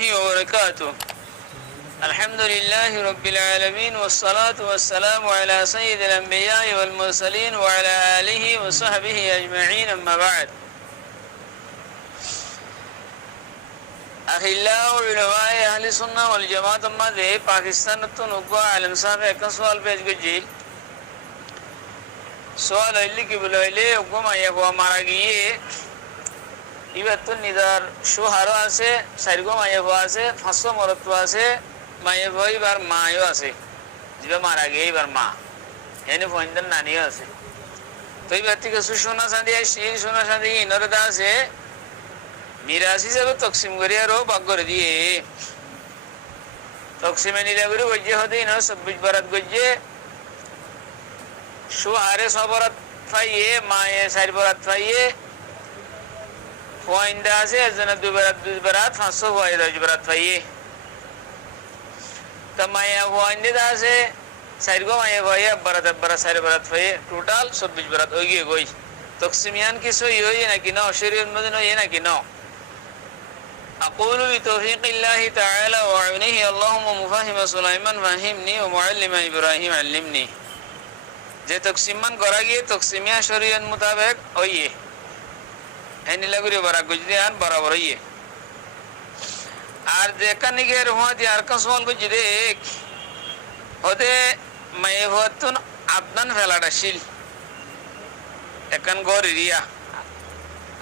الله وبركاته. الحمد لله رب العالمين والصلاة والسلام على سيد الأنبياء والمرسلين وعلى آله وصحبه أجمعين. أما بعد، أخلاء علماء أهل السنة والجماعة ما ذي पाकिस्तान तो नुक्वा आलम साहब एक सवाल पेश कीजिए. सवाल इल्ली की बुलाइले उगमा ये वो हमारा गिये ಇವತ್ತು ನಿದಾರ್ ಶೋ ಹಾರೋ আছে সাইরগো মায়ে ভো আছে 500 মরত্ব আছে মায়ে ভো এবার মায়ও আছে জিবা মারা গিয়ে এবার মা এনে ফোনদার নানিও আছে. তো এবার থেকে সোনা চাঁদি সেই সোনা চাঁদি ইনরদা আছে মিরাজ হিসাবে তকসিম করে আরো ভাগ করে দিয়ে তকসিমে নিলে করে গজ্জে হতে ইন 26 বরাত গজ্জে শো হারে 100 বরাত পাইয়ে মায়ে 4 বরাত পাইয়ে ফয়ন্দা আছে এজন্য 2 বরাত 500 হয় 10 বরাত পাইয়ে. তো মায়া ফয়ন্দা আছে 4 গো মায়া ভাইয়া বরাত 4 বরাত পাইয়ে টোটাল 26 বরাত হয়ে গিয়ে গই. তকসিমিয়ান কিছু ইয়ে নাকি না শরীয়ত মধ্যে নয় নাকি না. أقول بتوفيق الله تعالى وعونه اللهم مفهم سليمان فهمني ومعلم إبراهيم علمني. যে তকসিমান করা গিয়ে তকসিমিয়া শরীয়ত মোতাবেক ওইয়ে এনি লাগরে বরা গুজরিয়ান বরাবর ওইয়ে. আর যেখানে গিয়ে রহমতি আর কসওয়াল গুজরে ওতে মায়ে হতুন আদনান ফেলাটা শিল একান গর এরিয়া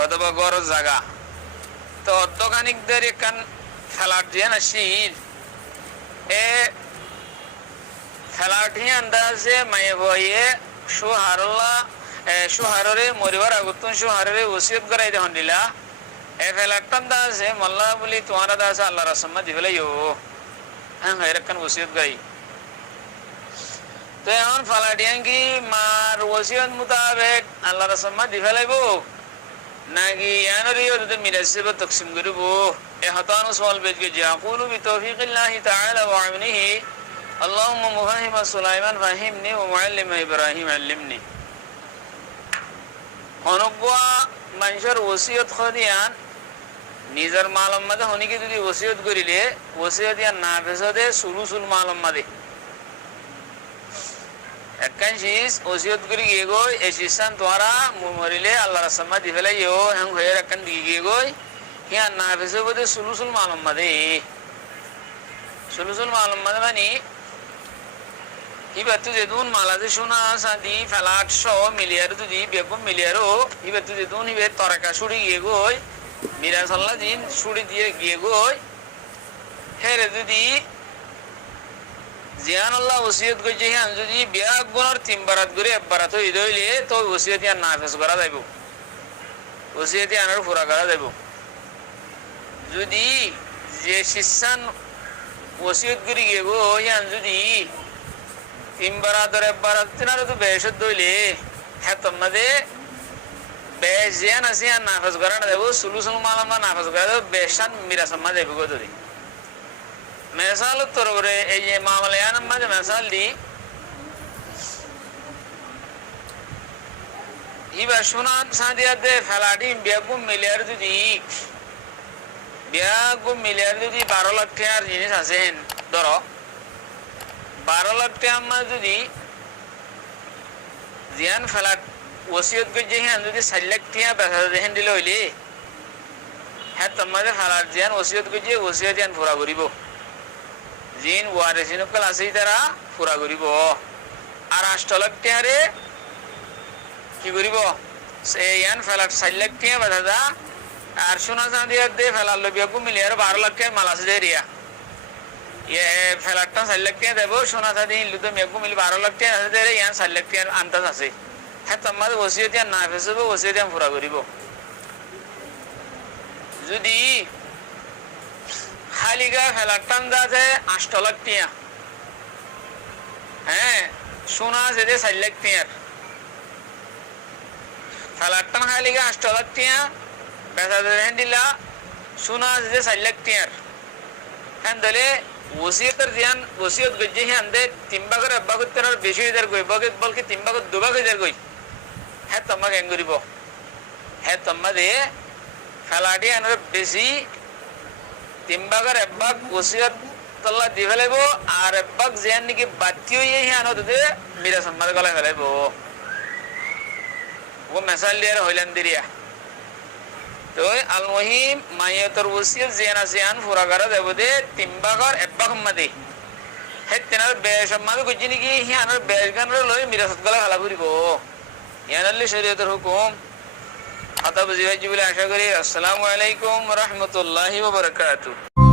অথবা গর জায়গা তো অর্ধখানিকদের একান ফেলাট দিয়ে না শিল এ ফেলাটি আন্দাজে মায়ে ভয়ে সুহারে মরিবার আগুতন সুহারে ওসিয়ত করাই দেখুন দিলা এ ফেলাট আন্দাজে মাল্লা বলি তোমার দাসে আল্লাহ রাসমা দি ফেলাই হ্যাঁ এরকম ওসিয়ত করাই. তো এখন ফালাটিয়ান কি মার ওসিয়ত মোতাবেক আল্লাহ রাসমা দি ফেলাইব নাকি ইয়ানরিও যদি মিরাজ হিসেবে তকসিম করিব এ হতানো সওয়াল পেশ গেছে. আকুলু বিতৌফিকিল্লাহি তাআলা ওয়া আমনিহি اللهم مفهم سليمان فهمني ومعلم إبراهيم علمني. অনগ্বা মানুষের ওসিয়ত খদিয়ান নিজের মালম মাদে হনিকে যদি ওসিয়ত করিলে ওসিয়ত ইয়ান না ফেসদে সুলুসুল মালম মাদে একখান শীষ ওসিয়ত করি গিয়ে গই এই শীষান তোরা মরিলে আল্লাহ রাসমা দি ফেলাই হ্যাং হয়ে একখান দিকে গিয়ে গই ইয়ান না ফেসে বোধে সুলুসুল মালম মাদে. সুলুসুল মালম মাদে মানে এবার তুই যেদিন মালাজে শোনা সাদি ফেলাট 100 মিলিয়ার যদি বেগম মিলিয়ারও এবার তুই যেদিন এবার তরাকা ছুড়ি গিয়ে গই মিরাজ আল্লাহ দিন ছুড়ি দিয়ে গিয়ে গই হেরে যদি জিয়ান আল্লাহ ওসিয়ত করছে হ্যাঁ যদি বিয়া গুণর 3 বারাত করে 1 বারাত হয়ে দইলে তো ওসিয়ত ইয়ান নাফেজ করা যাইব ওসিয়ত ইয়ানের পুরা করা যাইব. যদি যে শিষ্যান ওসিয়ত করে গিয়ে গো ইয়ান যদি 3 বারাত আর 1 বারাত তিনারে তো বেশত দইলে হ্যাঁ তোমাদের বেশ জিয়ান আছে ইয়ান নাফেজ করা না যাইব সুলুসুল মালামা নাফেজ করা যাইব বেশান মিরাসমা যাইব গো. যদি মেসাল তোর করে এই যে মামলায়ান মাঝে মেসাল দি এবার শোনান সাদিয়াতে ফেলাটি বেগুম মিলিয়ার যদি 12 লাখ টাকার জিনিস আছেন ধরো 12 লাখ টাকা আমার যদি জিয়ান ফেলাট ওসিয়ত করছে হ্যাঁ যদি 4 লাখ টাকা বেচা দেখেন দিলে হইলে হ্যাঁ তোমাদের ফেলাট জিয়ান ওসিয়ত করছে ওসিয়ত জিয়ান পুরা করিব জিন ওয়ারিসিনকল আছে তারা পুরা করিব. আর 8 লাখ টাকারে কি করিব ইয়ান ফেলাট 4 লাখ টাকা বেচা যা আর সোনা চাঁদিয়ার দে ফেলার লবি একু মিলিয়ার 12 লাখ টাকা মাল আছে দেরিয়া ইয়ে ফেলারটা 4 লাখ টাকা দেব সোনা চাঁদি হিলু তো মেঘু মিলি 12 লাখ টাকা আছে দেরে ইয়ান 4 লাখ টাকার আন্দাজ আছে. হ্যাঁ তোমাদের ওসিয়ত ইয়ান না ফেসবে ওসিয়ত ইয়ান পুরা করিব. যদি খালিগা ফেলারটা আন্দাজে 8 লাখ টাকা হ্যাঁ সোনা আছে যে 4 লাখ টাকার ফেলারটা খালিগা 8 লাখ টাকা বেচা দেখেন দিলা সোনা আছে যে 4 লাখ টাকার হ্যাঁ দলে ওসিয়তের জিয়ান ওসিয়ত গজ্জে হ্যাঁ দে 3 ভাগের 1 ভাগ তেনার বেশি হয়ে যায় বগে বলকে 3 ভাগের 2 ভাগ হয়ে যায় হ্যাঁ তোমাকে কেন করিব হ্যাঁ তোমাদের ফেলাটি আনার বেশি তিন ভাগের এক ভাগ ওসিয়ত তল্লা দি ফেলাইব আর এক ভাগ যেন নাকি বাতি হইয়ে হিয়ানো তাতে মিরা সম্মাদ গলায় ফেলাইব ও মেসাল দিয়ে হইলেন দিরিয়া তো আল মহিম মাইয়তর ওসিয়ত যেন আছে আন ফুরা করা দেব দে তিন ভাগের এক ভাগ সম্মাদে হে তেনার বেশ সম্মাদ করছি নাকি হিয়ানোর বেশ গানের লই মিরাসত গলায় ফেলা ফুরিব ইয়ানাল্লি শরীয়তের হুকুম কথা বুঝি ভাই বলে আশা করি। আসসালামু আলাইকুম ওয়া রাহমাতুল্লাহি ওয়া বারাকাতুহু।